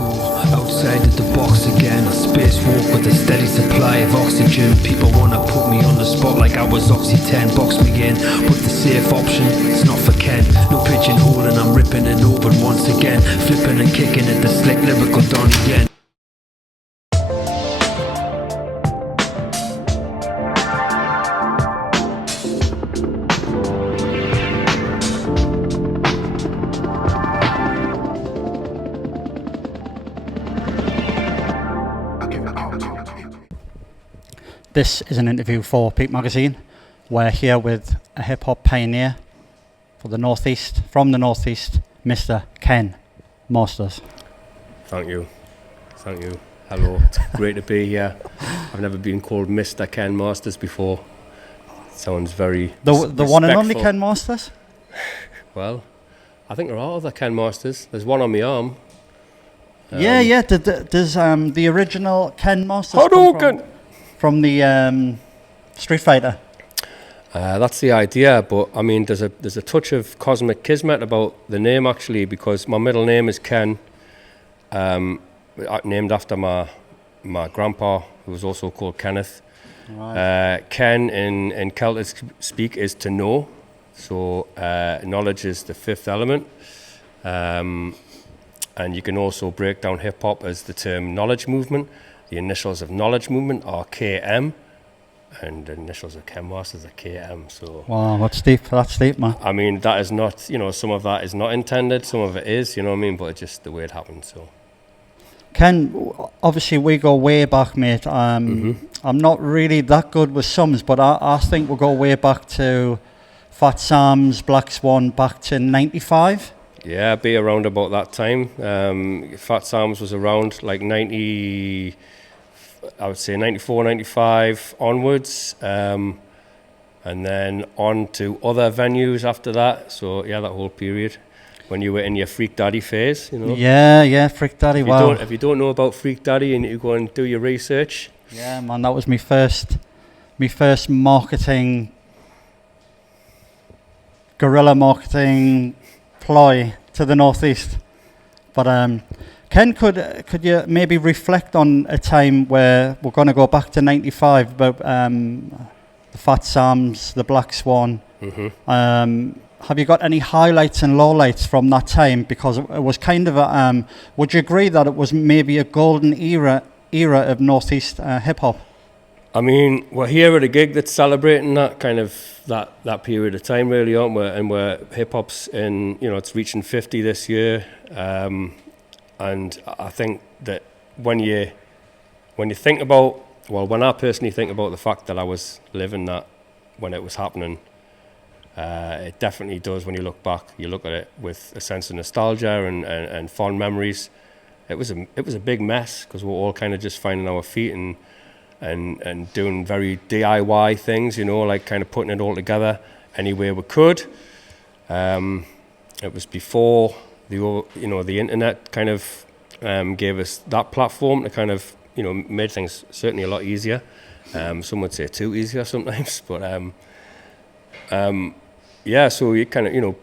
school, outside of the box again. A spacewalk with a steady supply of oxygen. People wanna put me on the spot like I was Oxy 10. Box me in with the safe option, it's not for Ken. No pigeonholing, I'm ripping and open once again. Flipping and kicking at the slick lyrical Don again. This is an interview for peep-magazine. We're here with a hip-hop pioneer from the Northeast, Mr. KenMasters. Thank you. Hello, it's great to be here. I've never been called Mr. KenMasters before. It sounds very The one and only KenMasters? Well, I think there are other KenMasters. There's one on my arm. Yeah. Does the original KenMasters come from the Street Fighter? That's the idea, but I mean, there's a touch of cosmic kismet about the name actually, because my middle name is Ken, named after my grandpa, who was also called Kenneth. Right. Ken in Celtic speak is to know, so knowledge is the fifth element, and you can also break down hip hop as the term knowledge movement. The initials of knowledge movement are KM, and the initials of KenMasters are KM. So wow, that's deep, man. I mean, that is not, some of that is not intended, some of it is, you know what I mean, but it's just the way it happened. So Ken, obviously we go way back, mate. I'm not really that good with sums, but I think we'll go way back to Fat Sam's Black Swan back to 95. Yeah, be around about that time. Fat Sam's was around like 90, I would say 94, 95 onwards, and then on to other venues after that. So yeah, that whole period when you were in your Freak Daddy phase, Yeah, Freak Daddy. Wow. If you don't know about Freak Daddy, you need to go and do your research. Yeah, man, that was my first marketing, guerrilla marketing ploy to the Northeast. But Ken, could you maybe reflect on a time where we're going to go back to 95 about the Fat Sam's, the Black Swan? Have you got any highlights and lowlights from that time? Because it was kind of a, would you agree that it was maybe a golden era of Northeast hip hop? I mean, we're here at a gig that's celebrating that kind of that period of time, really, aren't we? And where hip hop's in, it's reaching 50 this year. And I think that when you think about, when I personally think about the fact that I was living that when it was happening, it definitely does. When you look back, you look at it with a sense of nostalgia and fond memories. It was a big mess because we're all kind of just finding our feet and doing very DIY things, like kind of putting it all together any way we could. It was before the internet kind of gave us that platform to kind of, made things certainly a lot easier. Some would say too easier sometimes, but yeah, so you kind of,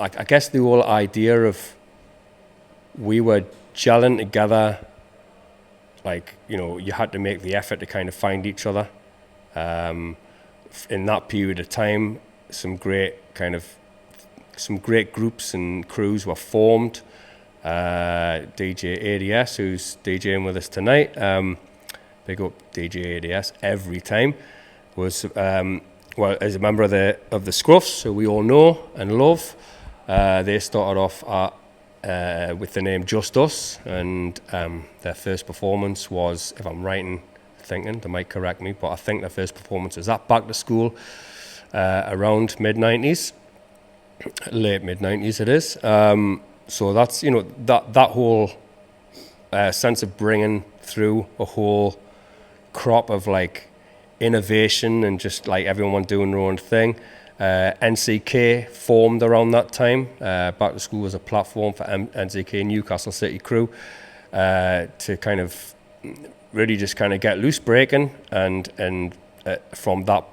I guess the whole idea of we were gelling together, like, you had to make the effort to kind of find each other. In that period of time, some great groups and crews were formed. DJ A.D.S, who's DJing with us tonight, big up DJ A.D.S every time, was as a member of the Scruffs, who we all know and love. They started off with the name Just Us, and their first performance was, if I'm thinking, they might correct me, but I think their first performance was at Back to School around mid-90s, late mid-90s it is. So that's, that whole sense of bringing through a whole crop of like innovation and just like everyone doing their own thing. NCK formed around that time. Back to School was a platform for NCK, Newcastle City crew, to kind of really just kind of get loose breaking, and from that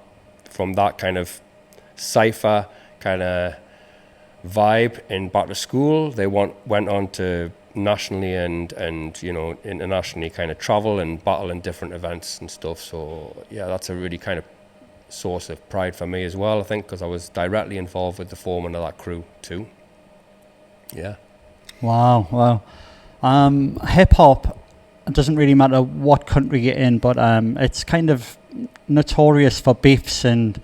kind of cypher kind of vibe in Back to School, they went on to nationally and you know, internationally kind of travel and battle in different events and stuff. So yeah, that's a really kind of source of pride for me as well, I think, because I was directly involved with the forming of that crew too. Yeah. Wow. Hip hop, it doesn't really matter what country you're in, but it's kind of notorious for beefs and,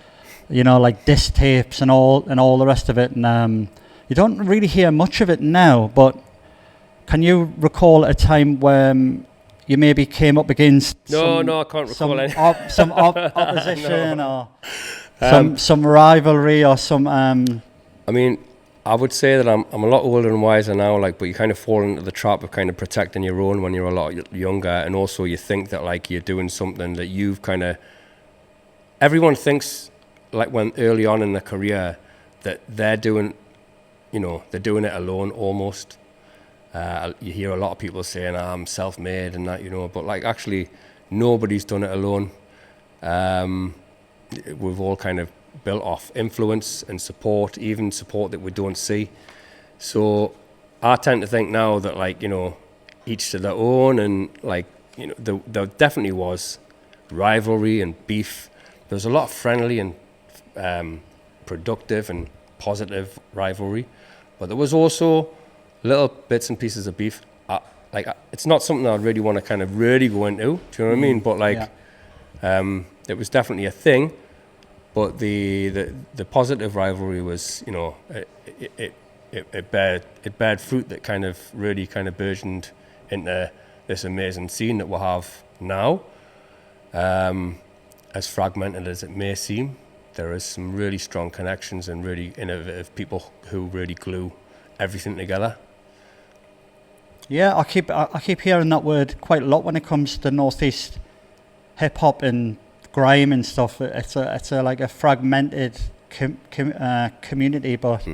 you know, like diss tapes and all the rest of it. And you don't really hear much of it now. But can you recall a time when you maybe came up against No, I can't recall any. some opposition or some rivalry or some? I mean, I would say that I'm a lot older and wiser now, like, but you kind of fall into the trap of kind of protecting your own when you're a lot younger, and also you think that like you're doing something that you've kind of. Everyone thinks like when early on in their career that they're doing, you know, they're doing it alone almost. You hear a lot of people saying, I'm self-made and that, you know, but like actually nobody's done it alone. We've all kind of built off influence and support, even support that we don't see. So I tend to think now that, like, you know, each to their own, and like, you know, there definitely was rivalry and beef. There was a lot of friendly and productive and positive rivalry, but there was also little bits and pieces of beef. It's not something I really want to kind of really go into. Do you know what I mean? But like, it was definitely a thing. But the positive rivalry was, you know, it bared fruit that kind of really kind of burgeoned into this amazing scene that we have now. As fragmented as it may seem, there is some really strong connections and really innovative people who really glue everything together. Yeah, I keep hearing that word quite a lot when it comes to Northeast hip hop and grime and stuff. It's a like a fragmented community, but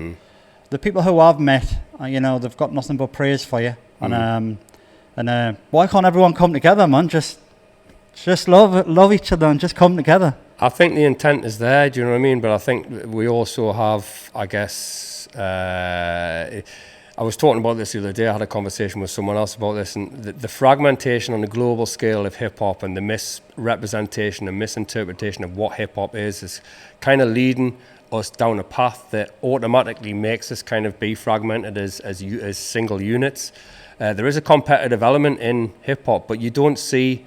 the people who I've met, you know, they've got nothing but praise for you. And why can't everyone come together, man? Just love each other and just come together. I think the intent is there. Do you know what I mean? But I think we also have, I guess. I was talking about this the other day. I had a conversation with someone else about this, and the fragmentation on the global scale of hip-hop and the misrepresentation and misinterpretation of what hip-hop is kind of leading us down a path that automatically makes us kind of be fragmented as single units. There is a competitive element in hip-hop, but you don't see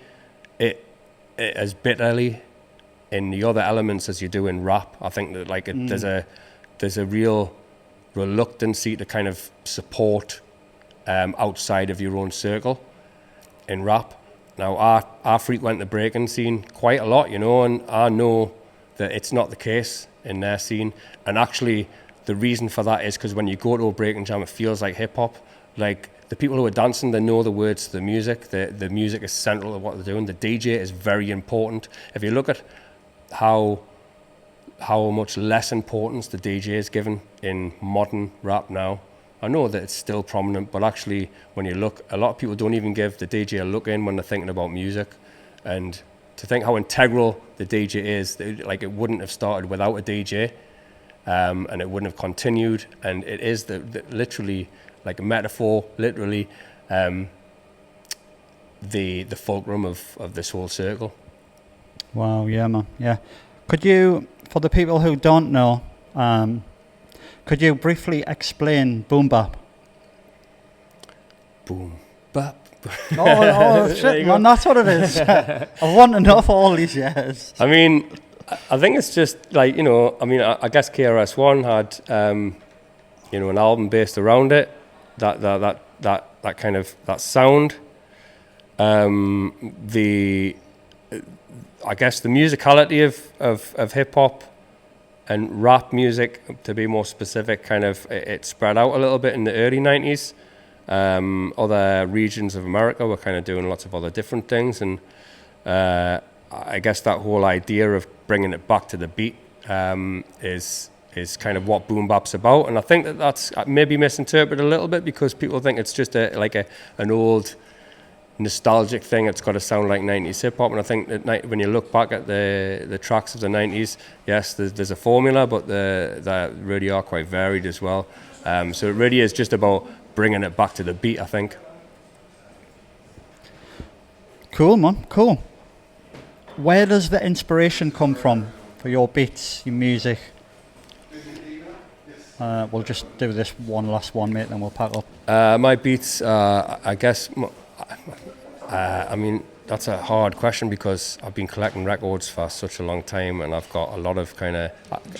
it as bitterly in the other elements as you do in rap. I think that like there's a real reluctancy to kind of support outside of your own circle in rap. Now, I frequent the breaking scene quite a lot, you know, and I know that it's not the case in their scene. And actually, the reason for that is because when you go to a breaking jam, it feels like hip-hop. Like, the people who are dancing, they know the words to the music. The music is central to what they're doing. The DJ is very important. If you look at how much less importance the DJ is given in modern rap now. I know that it's still prominent, but actually when you look, a lot of people don't even give the DJ a look in when they're thinking about music. And to think how integral the DJ is, like it wouldn't have started without a DJ, and it wouldn't have continued. And it is the literally, like a metaphor, literally, the fulcrum of this whole circle. Wow, yeah, man, yeah. Could you, for the people who don't know, could you briefly explain boom bap? Boom bap. Oh shit, man, that's what it is. I want to know for all these years. I mean, I think it's just like, you know, I mean, I guess KRS-One had, you know, an album based around it, that kind of, that sound. I guess the musicality of hip-hop and rap music, to be more specific, kind of it spread out a little bit in the early 90s. Other regions of America were kind of doing lots of other different things, and I guess that whole idea of bringing it back to the beat is kind of what boom bap's about. And I think that's maybe misinterpreted a little bit because people think it's just an old nostalgic thing. It's got to sound like 90s hip hop, and I think that when you look back at the tracks of the 90s, yes, there's a formula, but they really are quite varied as well. So it really is just about bringing it back to the beat, I think. Cool, man, cool. Where does the inspiration come from for your beats, your music? We'll just do this one last one, mate, then we'll pack up. My beats, I guess, I mean, that's a hard question because I've been collecting records for such a long time, and I've got a lot of kind of,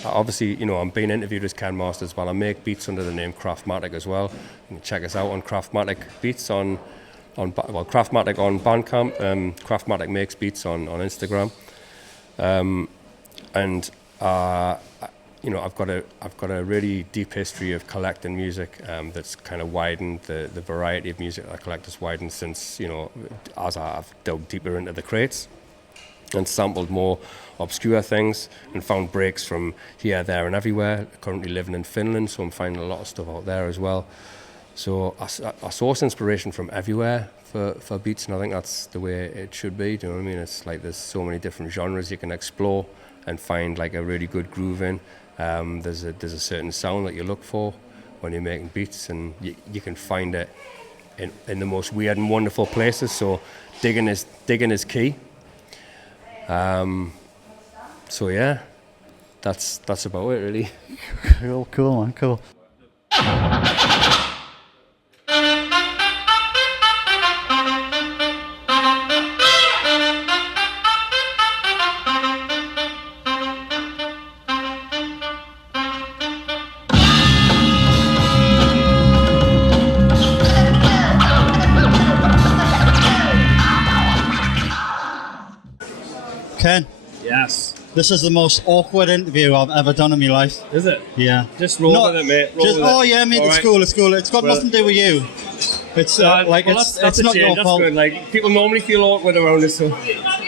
obviously, you know, I'm being interviewed as KenMasters, but I make beats under the name Craftmatic as well. You can check us out on Craftmatic Beats on Craftmatic on Bandcamp. Craftmatic makes beats on Instagram, and you know, I've got a really deep history of collecting music that's kind of widened. The variety of music I collect has widened since, you know, as I've dug deeper into the crates and sampled more obscure things and found breaks from here, there and everywhere. Currently living in Finland, so I'm finding a lot of stuff out there as well. So I source inspiration from everywhere for beats, and I think that's the way it should be. Do you know what I mean? It's like there's so many different genres you can explore and find like a really good groove in. There's a certain sound that you look for when you're making beats, and you can find it in the most weird and wonderful places. So digging is key. So yeah, that's about it really. Cool, man, cool. Ken, Yes. this is the most awkward interview I've ever done in my life. Is it? Yeah. Just roll with it, mate. Roll with it. Yeah, mate, All it's right. cool, it's cool. It's got Well, nothing to do with you. It's it's not your fault. Good. Like, people normally feel awkward around us, so,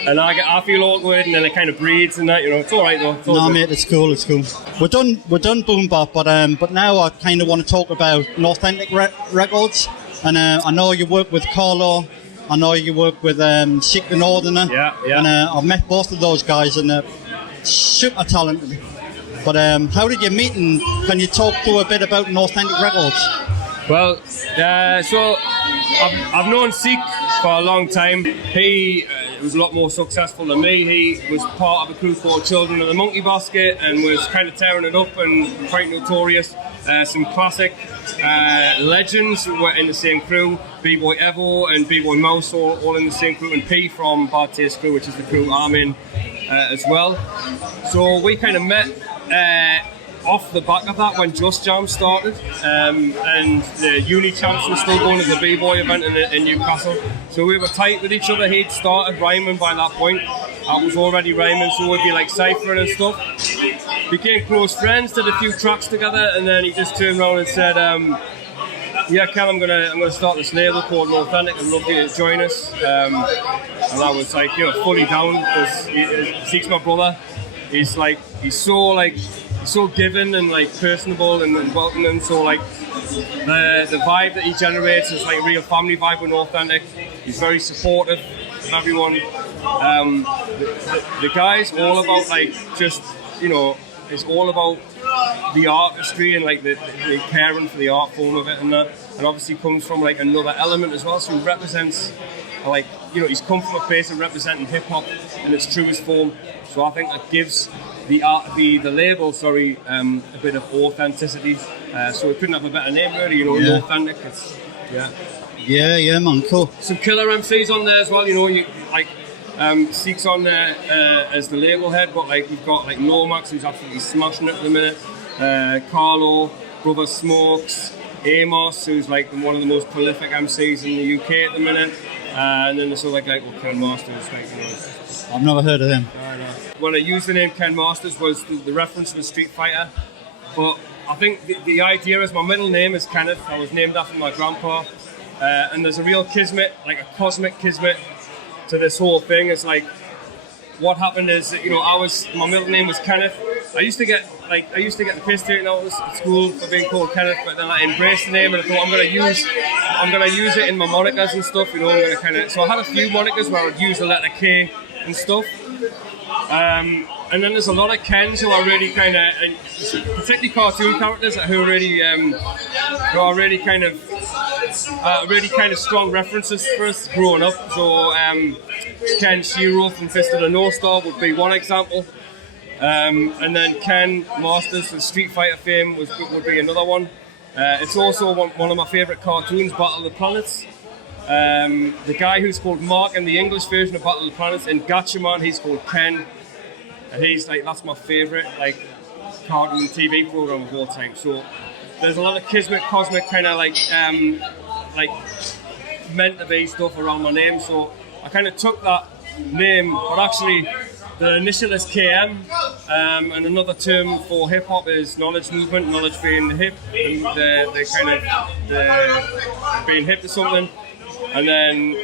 and I feel awkward, and then it kind of breeds and that. You know, it's all right though. It's all No, good. mate, it's cool, it's cool. We're done boom bap, but now I kind of want to talk about authentic records. And I know you work with Carlo. I know you work with Seek the Northerner. Yeah. And I've met both of those guys, and they're super talented. But how did you meet, and can you talk to a bit about authentic records? Well, so I've known Seek for a long time. He was a lot more successful than me. He was part of a crew called Children of the Monkey Basket and was kind of tearing it up and quite notorious. Some classic legends were in the same crew. B-Boy Evo and B-Boy Mouse all in the same crew, and P from Bad Taste Crew, which is the crew I'm in as well. So we kind of met off the back of that when Just Jam started, and the Uni Champs was still going as a B-Boy event in Newcastle. So we were tight with each other. He'd started rhyming by that point. I was already rhyming, so we'd be like ciphering and stuff. Became close friends, did a few tracks together, and then he just turned around and said, yeah, Ken, I'm gonna start this label called Authentic. I'd love you to join us. And I was like, you know, fully down, because Seek's my brother. He's so giving and like personable and welcoming. So like the vibe that he generates is like real family vibe with Authentic. He's very supportive of everyone. The guy's all about like just, you know, it's all about the artistry and like the caring for the art form of it and that, and obviously comes from like another element as well. So he represents, like, you know, he's come from a place of representing hip hop in its truest form. So I think that gives the label, a bit of authenticity. So we couldn't have a better name really, you know, Yeah. Authentic. It's, yeah. Yeah, man, cool. Some killer MCs on there as well, you know, Seek's on there as the label head, but like we've got like Normax, who's absolutely smashing it at the minute, Carlo, Brother Smokes, A.D.S, who's like one of the most prolific MCs in the UK at the minute, and then there's other guy called KenMasters, like, you know. I've never heard of him. When I used the name KenMasters was the reference to Street Fighter, but I think the idea is my middle name is Kenneth. I was named after my grandpa, and there's a real kismet, like a cosmic kismet to this whole thing. It's like, what happened is that, you know, my middle name was Kenneth, I used to get the piss taken out of us at school for being called Kenneth, but then I embraced the name and I thought I'm gonna use it in my monikers and stuff. You know, I'm gonna so I had a few monikers where I'd use the letter K and stuff. And then there's a lot of Kens who are really kind of, particularly cartoon characters who are really kind of strong references for us growing up. So Ken Shiro from Fist of the North Star would be one example, and then KenMasters from Street Fighter fame would be another one. It's also one of my favourite cartoons, Battle of the Planets. The guy who's called Mark in the English version of Battle of the Planets, in Gatchaman he's called Ken. And he's like, that's my favourite like cartoon TV program of all time. So there's a lot of cosmic kind of like meant to be stuff around my name. So I kind of took that name, but actually the initial is KM, and another term for hip hop is knowledge movement. Knowledge being the hip, and the kind of the being hip to something, and then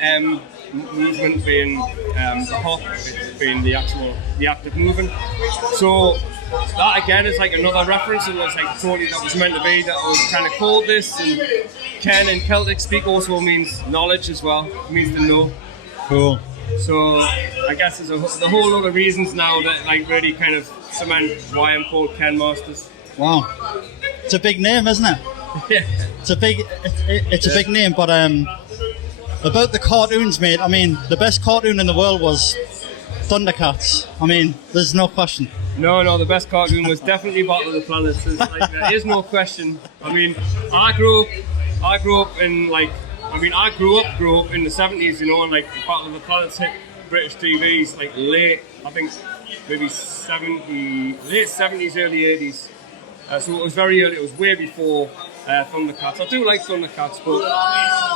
M. movement being the hop, being the act of moving. So that again is like another reference, and it's like totally that was meant to be. That I was kind of called this, and Ken in Celtic speak also means knowledge as well. It means to know. Cool. So I guess there's a whole lot of reasons now that like really kind of cement why I'm called KenMasters. Wow, it's a big name, isn't it? Yeah. It's a big name, but about the cartoons, mate, I mean, the best cartoon in the world was Thundercats. I mean, there's no question. No, the best cartoon was definitely Battle of the Planets. There is no question. I mean, I grew up in I grew up in the 70s, you know, and like Battle of the Planets hit British TVs like late 70s, early 80s. So it was very early, it was way before Thundercats. I do like Thundercats, but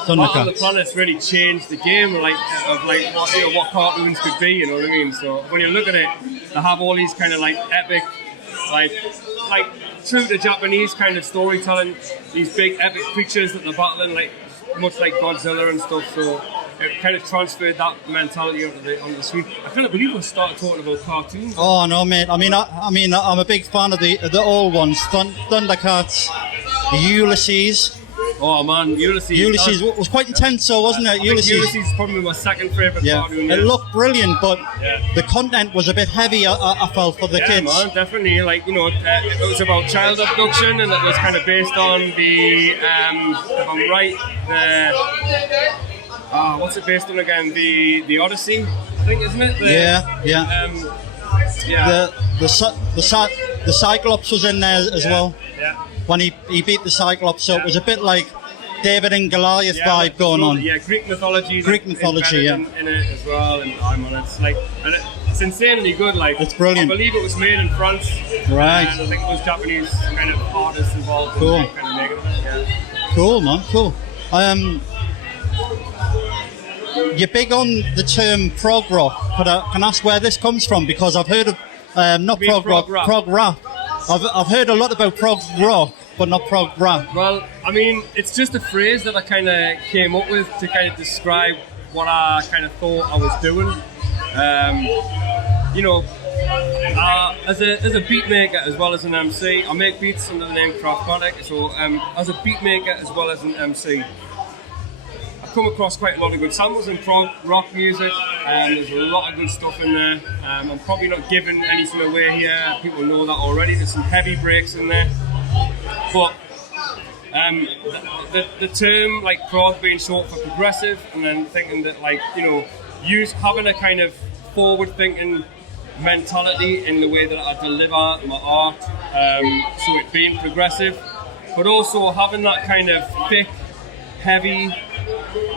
Battle of the Planets really changed the game of what cartoons could be, you know what I mean? So when you look at it, they have all these kind of like epic, like true to Japanese kind of storytelling, these big epic creatures that they're battling, like much like Godzilla and stuff. So it kind of transferred that mentality onto the screen. I can't believe we started talking about cartoons. Oh no, mate. I mean, I'm a big fan of the old ones. Thundercats, Ulysses. Oh man, Ulysses. Ulysses was quite intense, though, wasn't it? Ulysses is probably my second favourite cartoon. It looked brilliant, but the content was a bit heavy. I felt for the kids. Yeah, man, definitely. Like it was about child abduction, and it was kind of based on the, if I'm right, what's it based on again? The Odyssey, I think, isn't it? The Cyclops was in there as well. Yeah. When he beat the Cyclops, so it was a bit like David and Goliath vibe going on. Yeah, Greek mythology. Yeah. In it as well, and it's insanely good. Like, it's brilliant. I believe it was made in France. Right. And I think it was Japanese kind of artists involved. Cool. In kind of making it. Yeah. Cool, man. Cool. You're big on the term prog rock. Can I ask where this comes from? Because I've heard of not prog rock, prog rap. I've heard a lot about prog rock, but not prog rap. Well, I mean, it's just a phrase that I kind of came up with to kind of describe what I kind of thought I was doing. As a beat maker as well as an MC, I make beats under the name Craftmatic. So as a beat maker as well as an MC, I've come across quite a lot of good samples in prog rock music, and there's a lot of good stuff in there. I'm probably not giving anything away here, people know that already. There's some heavy breaks in there, but the term like prog being short for progressive, and then thinking that having a kind of forward-thinking mentality in the way that I deliver my art, so it being progressive, but also having that kind of thick, heavy,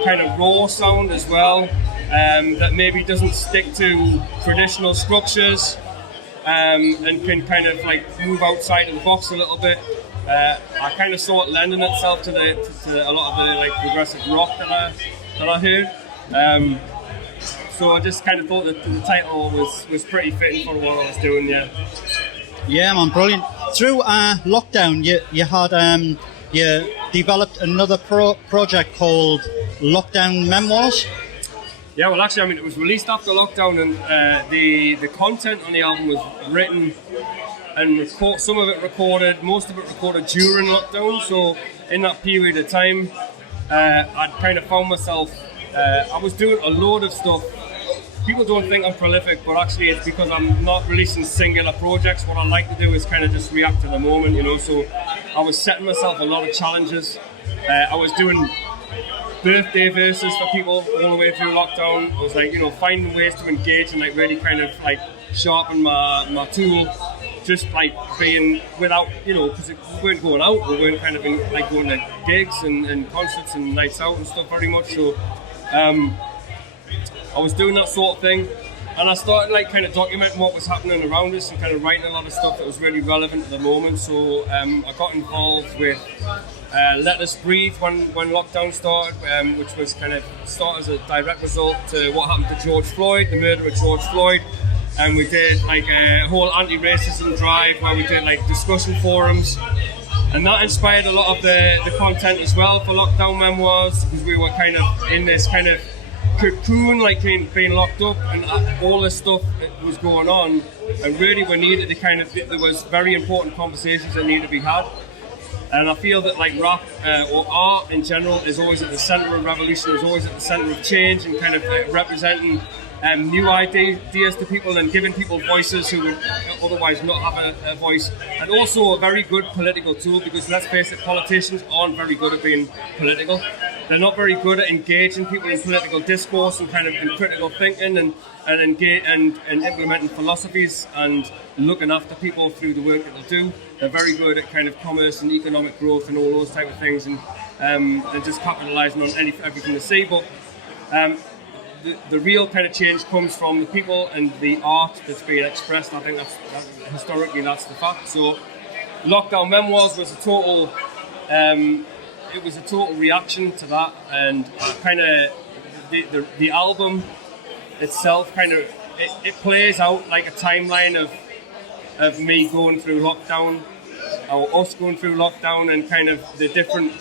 kind of raw sound as well, that maybe doesn't stick to traditional structures, and can kind of like move outside of the box a little bit. I kind of saw it lending itself to a lot of the like progressive rock that I heard. So I just kind of thought that the title was pretty fitting for what I was doing. Yeah, man, brilliant. Through lockdown, you had you developed another project called Lockdown Memoirs. Yeah, well, actually, I mean, it was released after lockdown, and the content on the album was written and some of it recorded, most of it recorded during lockdown. So in that period of time, I'd kind of found myself, I was doing a load of stuff. People don't think I'm prolific, but actually it's because I'm not releasing singular projects. What I like to do is kind of just react to the moment, you know. So I was setting myself a lot of challenges. I was doing birthday verses for people all the way through lockdown. I was like, you know, finding ways to engage and like really kind of like sharpen my tool. Just like being without, you know, because we weren't going out, we weren't kind of like going to gigs and concerts and nights out and stuff very much. So I was doing that sort of thing, and I started like kind of documenting what was happening around us and kind of writing a lot of stuff that was really relevant at the moment. So I got involved with Let Us Breathe when lockdown started, which was kind of started as a direct result to what happened to George Floyd, the murder of George Floyd. And we did like a whole anti-racism drive where we did like discussion forums, and that inspired a lot of the content as well for Lockdown Memoirs, because we were kind of in this kind of cocoon, like being locked up, and all this stuff that was going on, and really we needed to kind of, there was very important conversations that needed to be had. And I feel that like rap or art in general is always at the centre of revolution, is always at the centre of change, and kind of representing new ideas to people and giving people voices who would otherwise not have a voice. And also a very good political tool, because let's face it, politicians aren't very good at being political. They're not very good at engaging people in political discourse and kind of in critical thinking and implementing philosophies and looking after people through the work that they'll do. They're very good at kind of commerce and economic growth and all those type of things, and they're just capitalising on everything they see. But the real kind of change comes from the people and the art that's being expressed. I think historically that's the fact. So Lockdown Memoirs was a total reaction to that, and kind of the album itself kind of it plays out like a timeline of me going through lockdown, or us going through lockdown, and kind of the different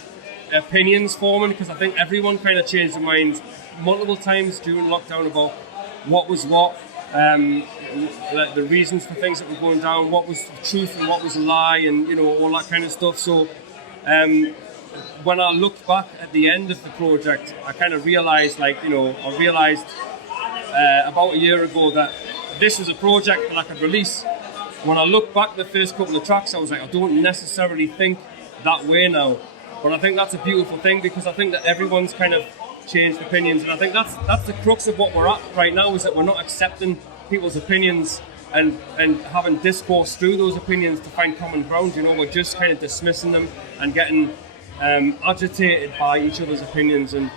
opinions forming, because I think everyone kind of changed their minds multiple times during lockdown about what was what, the reasons for things that were going down, what was the truth and what was a lie, and you know, all that kind of stuff. So when I looked back at the end of the project, I kind of realised, like, you know, I realised about a year ago that this was a project that I could release. When I look back at the first couple of tracks, I was like, I don't necessarily think that way now. But I think that's a beautiful thing, because I think that everyone's kind of changed opinions, and I think that's the crux of what we're at right now, is that we're not accepting people's opinions and having discourse through those opinions to find common ground. You know, we're just kind of dismissing them and getting agitated by each other's opinions. And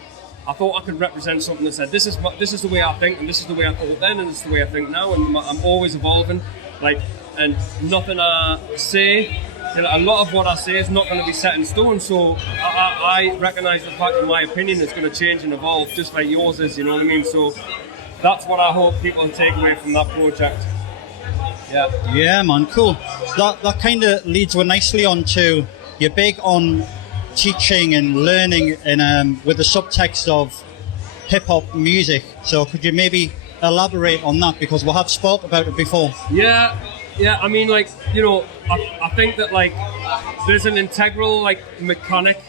I thought I could represent something that said, this is the way I think, and this is the way I thought then, and this is the way I think now, and I'm always evolving. Like, and nothing I say, you know, a lot of what I say is not going to be set in stone. So I recognise the fact that my opinion is going to change and evolve, just like yours is. You know what I mean? So that's what I hope people take away from that project. Yeah. Yeah, man, cool. That kind of leads well nicely on to, you're big on teaching and learning, and with the subtext of hip hop music. So could you maybe elaborate on that, because we have spoke about it before? Yeah, I mean, like, you know, I think that, like, there's an integral, like, mechanic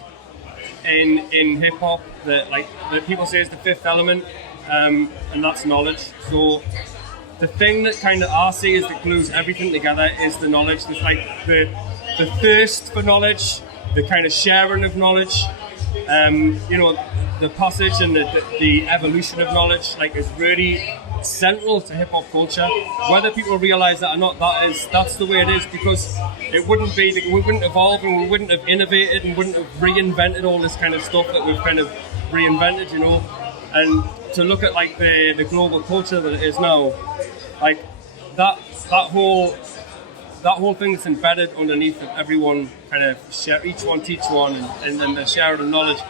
in hip hop that people say is the fifth element, and that's knowledge. So the thing that kind of I see is that glues everything together is the knowledge. There's like the thirst for knowledge, the kind of sharing of knowledge, you know, the passage and the evolution of knowledge, like, is really central to hip hop culture. Whether people realise that or not, that's the way it is, because we wouldn't evolve, and we wouldn't have innovated, and wouldn't have reinvented all this kind of stuff that we've kind of reinvented, you know. And to look at like the global culture that it is now, like that whole thing that's embedded underneath of everyone kind of share, each one teach one, and then the sharing of knowledge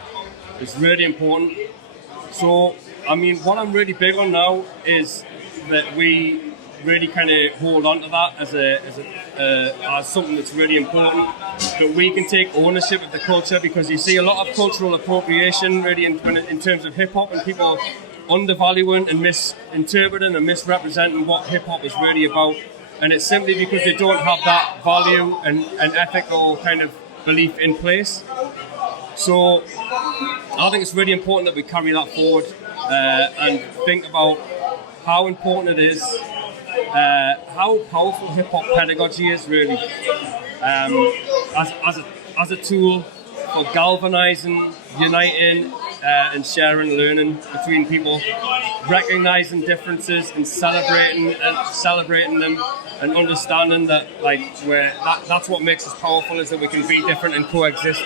is really important. So I mean, what I'm really big on now is that we really kind of hold on to that as something that's really important, that we can take ownership of the culture, because you see a lot of cultural appropriation really in terms of hip hop, and people undervaluing and misinterpreting and misrepresenting what hip hop is really about, and it's simply because they don't have that value and ethical kind of belief in place. So I think it's really important that we carry that forward and think about how important it is, how powerful hip hop pedagogy is really as a tool for galvanizing, uniting, and sharing learning between people, recognizing differences and celebrating them, and understanding that that's what makes us powerful, is that we can be different and coexist.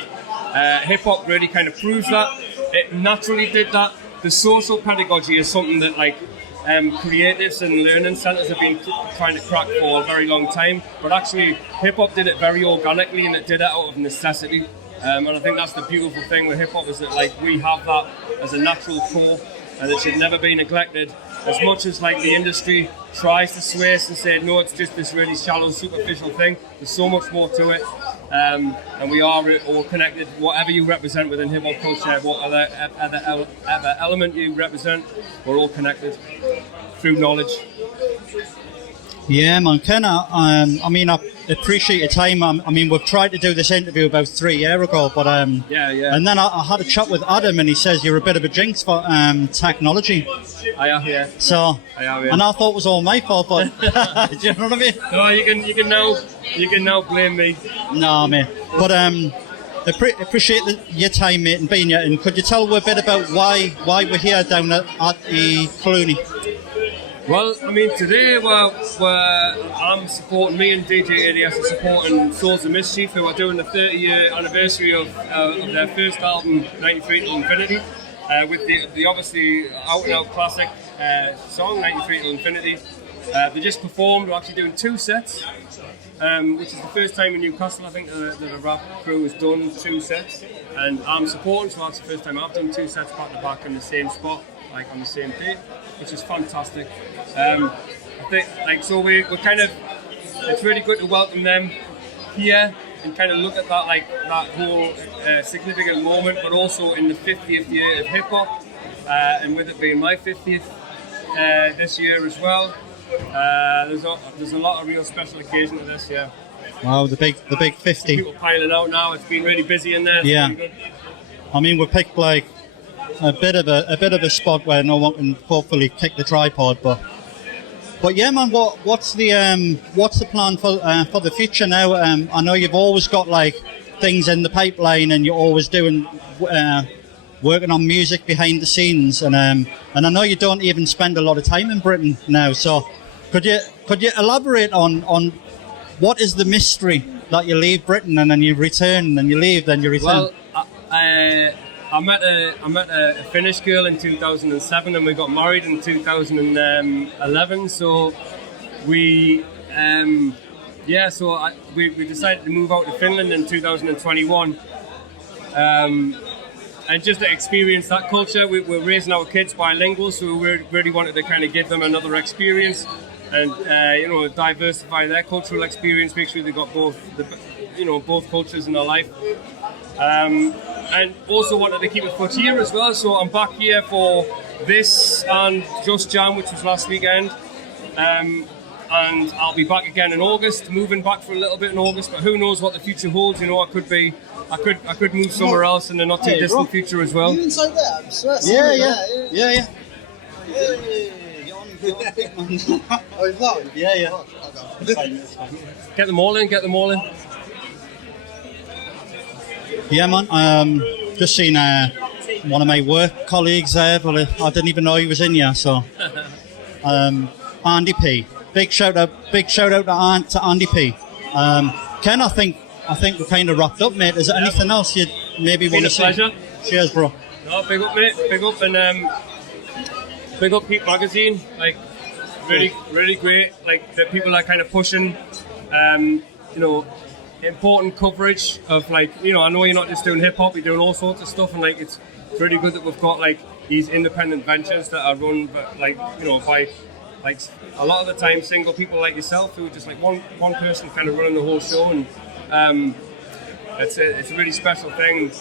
Hip hop really kind of proves that. It naturally did that. The social pedagogy is something that creatives and learning centres have been trying to crack for a very long time, but actually hip hop did it very organically, and it did it out of necessity. And I think that's the beautiful thing with hip hop, is that we have that as a natural core, and it should never be neglected. As much as the industry tries to sway us and say no, it's just this really shallow, superficial thing, there's so much more to it. And we are all connected. Whatever you represent within hip hop culture, what other element you represent, we're all connected through knowledge. Yeah, man, Ken, I appreciate your time. We've tried to do this interview about 3 years ago, but yeah. And then I had a chat with Adam, and he says you're a bit of a jinx for technology. I am, yeah. So, I am, yeah. And I thought it was all my fault, but do you know what I mean? No, you can now blame me. No, mate. But appreciate your time, mate, and being here. And could you tell a bit about why we're here down at the Cluny? Well, today I'm supporting, me and DJ A.D.S are supporting Souls of Mischief, who are doing the 30-year anniversary of their first album, 93 Till Infinity, with the obviously out-and-out classic song, 93 Till Infinity. They just performed. We're actually doing 2 sets, which is the first time in Newcastle, I think, that a rap crew has done 2 sets. And I'm supporting, so that's the first time I've done 2 sets back to back in the same spot, on the same day, which is fantastic. I think, so we're kind of, it's really good to welcome them here and kind of look at that, that whole significant moment, but also in the 50th year of hip hop, and with it being my 50th this year as well. There's a lot of real special occasion to this, yeah. Wow, the big 50. People piling out now. It's been really busy in there. Yeah. We picked a bit of a spot where no one can hopefully kick the tripod, but yeah, man. What's the plan for the future now? I know you've always got things in the pipeline, and you're always doing working on music behind the scenes, and I know you don't even spend a lot of time in Britain now. So could you elaborate on what is the mystery that you leave Britain and then you return, and you leave, then you return? Well, I met a Finnish girl in 2007, and we got married in 2011. So we decided to move out to Finland in 2021, and just to experience that culture. We're raising our kids bilingual, so we really wanted to kind of give them another experience, and diversify their cultural experience, make sure they got both cultures in their life. And also wanted to keep a foot here as well, so I'm back here for this and Just Jam, which was last weekend, and I'll be back again in August, moving back for a little bit in August, but who knows what the future holds. I could move somewhere else in the not too distant future as well. You inside there? I'm sweating. Yeah. Oh, it's live? Yeah. Get them all in. Yeah, man. Just seen one of my work colleagues there, but I didn't even know he was in here. So, Andy P. Big shout out to Andy P. Ken, I think we're kind of wrapped up, mate. Is there anything else you maybe want to say? Pleasure. Cheers, bro. No, big up, mate. Big up, and big up peep-magazine. Really, really great. That people are kind of pushing. Important coverage of I know you're not just doing hip hop, you're doing all sorts of stuff, and it's really good that we've got these independent ventures that are run, but by a lot of the time single people like yourself who are just one person kind of running the whole show, and it's a really special thing.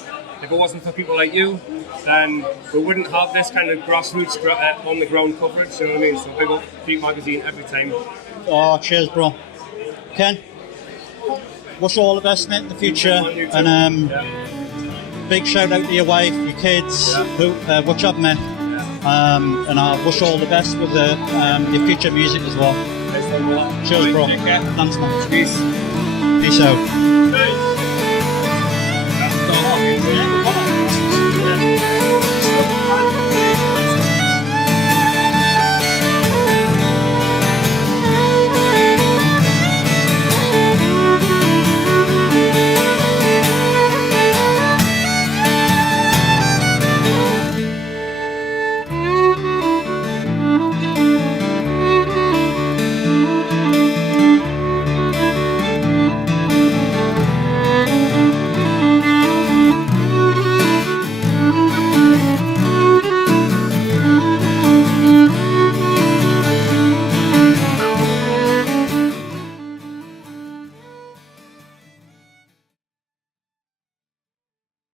if it wasn't for people like you, then we wouldn't have this kind of grassroots on the ground coverage. You know what I mean? So big up Peep Magazine every time. Oh, cheers, bro. Ken, wish you all the best, mate, in the future. And big shout out to your wife, your kids, what's up, man? And I wish you all the best with your future music as well. Cheers, bro. Thanks, man. Peace. Peace out. Hey.